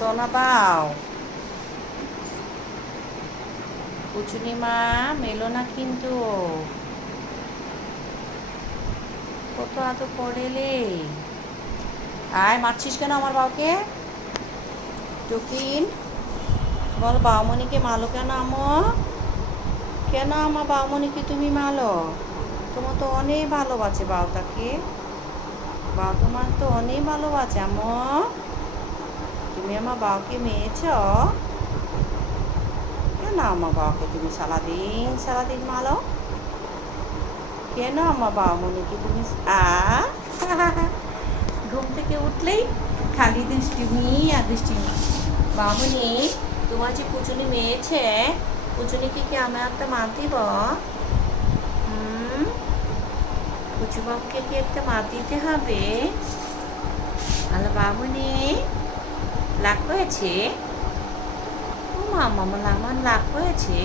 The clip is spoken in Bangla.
সোনা বাও পুচুনি মা মেলো না কিন্তু কত এত পড়েলে আয় মারছিস কেন আমার বাবাকে টুকিন বল বাউমণিকে মালো কেন আমো কেন আমার বাউমণিকে তুমি মালো তোমার তো অনেক ভালোবাসে বাউটাকে বাউ তোমার তো অনেক ভালোবাসে আমো তুমি আমার বাবাকে মেয়েছ কেন আমার বাবাকে তুমি সারাদিন মালো কেন আমার বাবামণিকে তুমি ঘুম থেকে উঠলেই খালি দুষ্টুমি আর দুষ্টুমি বাবামণি তোমার যে পুচুনি মেয়েছে পুচুনিকে কি আমি একটা মার দিব পুচু বাবুকে কি একটা মার দিতে হবে হ্যালো বাবামণি লাগ হয়েছে ও মামা আমার লাগ হয়েছে